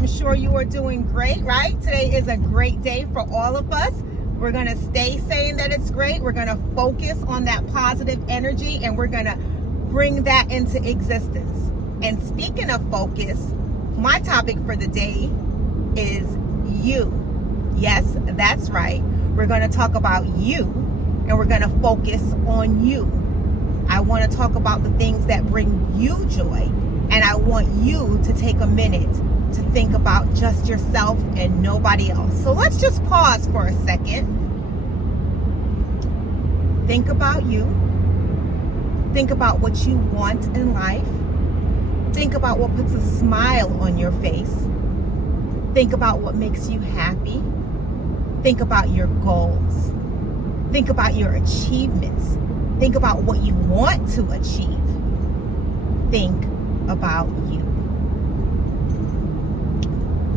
am sure you are doing great, right? Today is a great day for all of us. We're going to stay saying that it's great. We're going to focus on that positive energy, and we're going to bring that into existence. And speaking of focus, my topic for the day is you. Yes, that's right. We're going to talk about you, and we're going to focus on you. I want to talk about the things that bring you joy, and I want you to take a minute to think about just yourself and nobody else. So let's just pause for a second. Think about you. Think about what you want in life. Think about what puts a smile on your face. Think about what makes you happy. Think about your goals. Think about your achievements. Think about what you want to achieve. Think about you.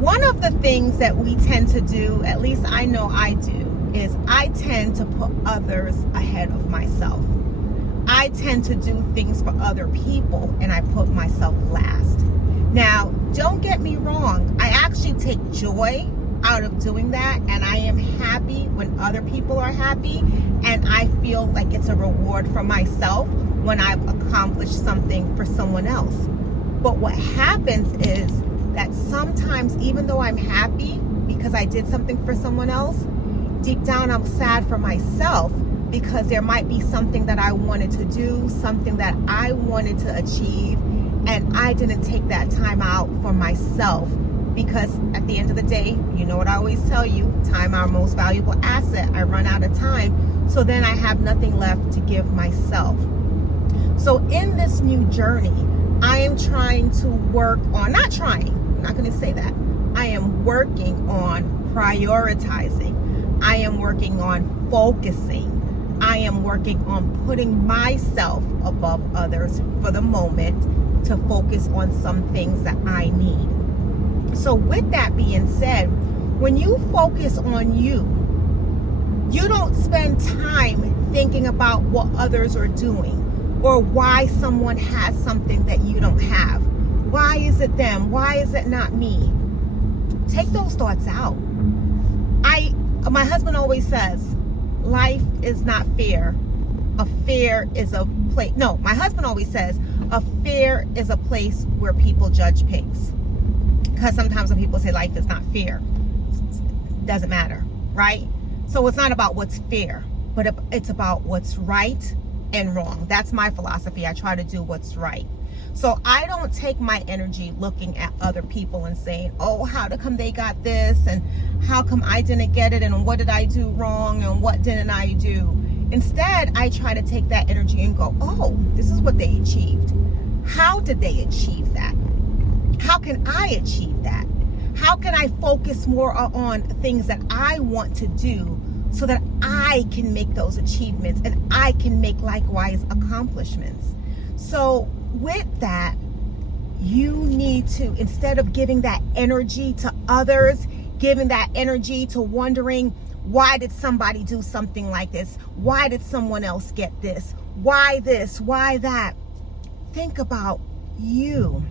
One of the things that we tend to do, at least I know I do, is I tend to put others ahead of myself. I tend to do things for other people and I put myself last. Now, don't get me wrong. I actually take joy out of doing that, and I am happy when other people are happy, and I feel like it's a reward for myself when I've accomplished something for someone else. But what happens is that sometimes, even though I'm happy because I did something for someone else, deep down I'm sad for myself because there might be something that I wanted to do, something that I wanted to achieve, and I didn't take that time out for myself. Because at the end of the day, you know what I always tell you, time our most valuable asset. I run out of time, so then I have nothing left to give myself. So in this new journey, I am trying to work on, I'm not going to say that. I am working on prioritizing. I am working on focusing. I am working on putting myself above others for the moment to focus on some things that I need. So with that being said, when you focus on you, you don't spend time thinking about what others are doing or why someone has something that you don't have. Why is it them? Why is it not me? Take those thoughts out. My husband always says, life is not fair. A fair is a place. No, my husband always says, a fair is a place where people judge pigs. Because sometimes when people say life is not fair, it doesn't matter, right? So it's not about what's fair, but it's about what's right and wrong. That's my philosophy. I try to do what's right. So I don't take my energy looking at other people and saying, oh, how come they got this? And how come I didn't get it? And what did I do wrong? And what didn't I do? Instead, I try to take that energy and go, oh, this is what they achieved. How did they achieve that? How can I achieve that? How can I focus more on things that I want to do so that I can make those achievements and I can make likewise accomplishments? So with that, you need to, instead of giving that energy to others, giving that energy to wondering, why did somebody do something like this? Why did someone else get this? Why this? Why that? Think about you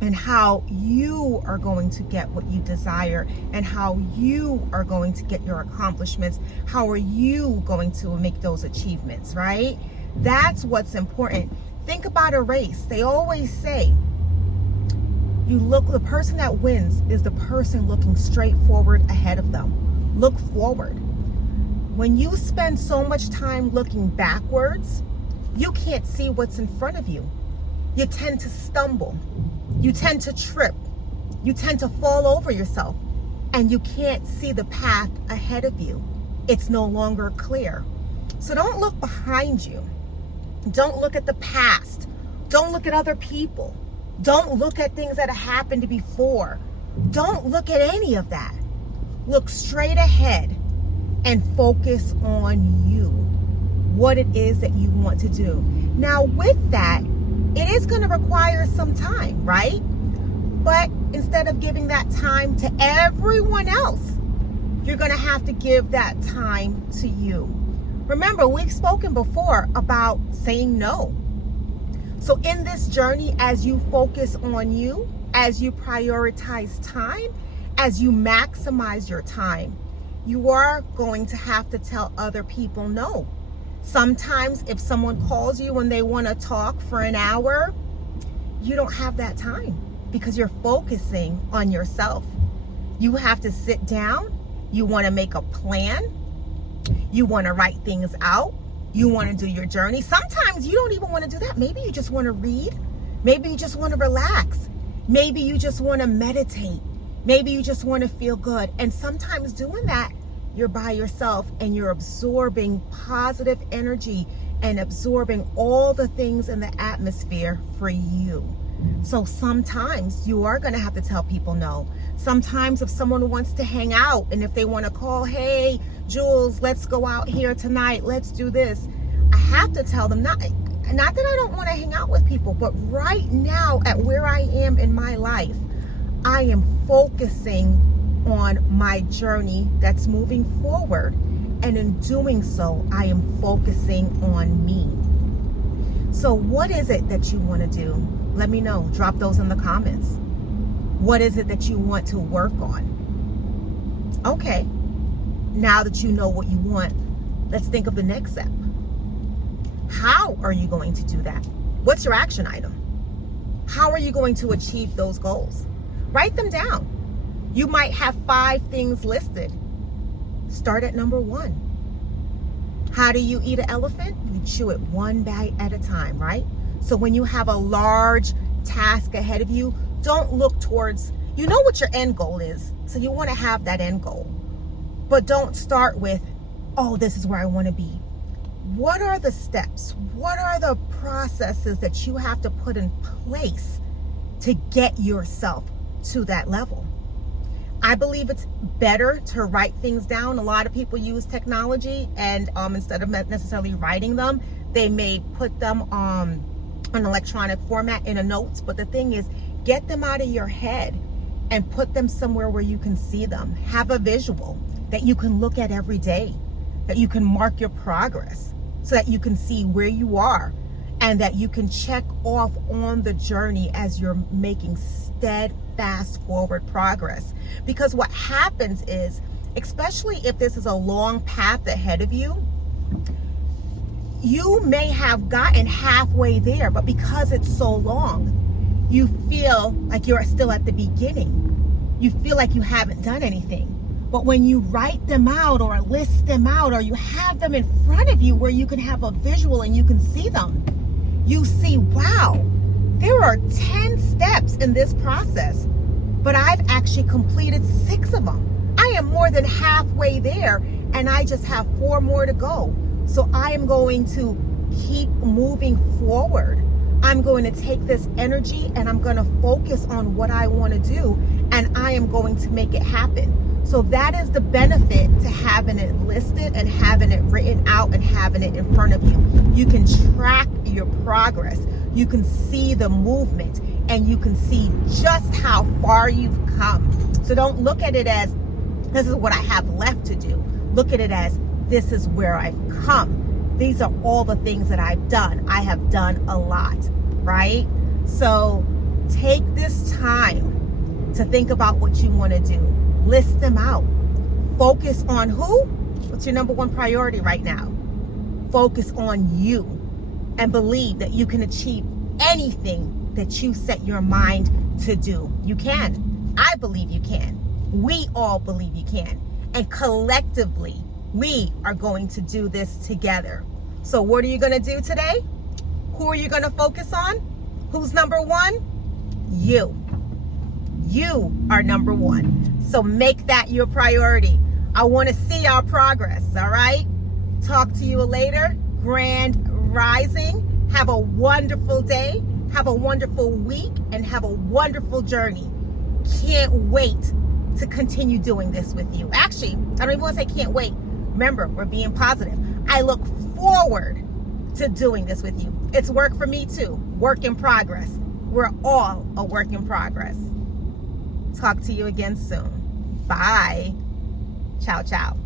and how you are going to get what you desire and how you are going to get your accomplishments. How are you going to make those achievements, right? That's what's important. Think about a race. They always say, the person that wins is the person looking straight forward ahead of them. Look forward. When you spend so much time looking backwards, you can't see what's in front of you. You tend to stumble. You tend to trip. You tend to fall over yourself, and you can't see the path ahead of you. It's no longer clear. So don't look behind you. Don't look at the past. Don't look at other people. Don't look at things that have happened before. Don't look at any of that. Look straight ahead and focus on you, what it is that you want to do. Now, with that, it is going to require some time, right? But instead of giving that time to everyone else, you're going to have to give that time to you. Remember, we've spoken before about saying no. So in this journey, as you focus on you, as you prioritize time, as you maximize your time, you are going to have to tell other people no. Sometimes if someone calls you and they want to talk for an hour, you don't have that time because you're focusing on yourself. You have to sit down. You want to make a plan. You want to write things out. You want to do your journey. Sometimes you don't even want to do that. Maybe you just want to read. Maybe you just want to relax. Maybe you just want to meditate. Maybe you just want to feel good. And sometimes doing that, you're by yourself and you're absorbing positive energy and absorbing all the things in the atmosphere for you. So sometimes you are going to have to tell people no. Sometimes if someone wants to hang out and if they want to call, hey, Jules, let's go out here tonight. Let's do this. I have to tell them, not that I don't want to hang out with people, but right now at where I am in my life, I am focusing on my journey that's moving forward. And in doing so, I am focusing on me. So what is it that you want to do? Let me know. Drop those in the comments. What is it that you want to work on? Okay. Now that you know what you want, let's think of the next step. How are you going to do that? What's your action item? How are you going to achieve those goals? Write them down. You might have 5 things listed. Start at number 1. How do you eat an elephant? You chew it one bite at a time, right? So when you have a large task ahead of you, don't look towards, you know what your end goal is. So you want to have that end goal. But don't start with, oh, this is where I want to be. What are the steps? What are the processes that you have to put in place to get yourself to that level? I believe it's better to write things down. A lot of people use technology and instead of necessarily writing them, they may put them on an electronic format in a notes. But the thing is, get them out of your head and put them somewhere where you can see them. Have a visual that you can look at every day, that you can mark your progress so that you can see where you are and that you can check off on the journey as you're making steadfast forward progress. Because what happens is, especially if this is a long path ahead of you, you may have gotten halfway there, but because it's so long, you feel like you're still at the beginning. You feel like you haven't done anything. But when you write them out or list them out or you have them in front of you where you can have a visual and you can see them, you see, wow, there are 10 steps in this process, but I've actually completed 6 of them. I am more than halfway there and I just have 4 more to go. So I am going to keep moving forward. I'm going to take this energy and I'm going to focus on what I want to do and I am going to make it happen. So that is the benefit to having it listed and having it written out and having it in front of you. You can track your progress. You can see the movement and you can see just how far you've come. So don't look at it as, this is what I have left to do. Look at it as, this is where I've come. These are all the things that I've done. I have done a lot, right? So take this time to think about what you want to do. List them out. Focus on who? What's your number 1 priority right now? Focus on you and believe that you can achieve anything that you set your mind to do. You can. I believe you can. We all believe you can. And collectively, we are going to do this together. So what are you going to do today? Who are you going to focus on? Who's number 1? You. You are number 1. So make that your priority. I want to see our progress, all right? Talk to you later. Grand Rising. Have a wonderful day. Have a wonderful week and have a wonderful journey. Can't wait to continue doing this with you. Actually, I don't even want to say can't wait. Remember, we're being positive. I look forward to doing this with you. It's work for me too. Work in progress. We're all a work in progress. Talk to you again soon. Bye. Ciao, ciao.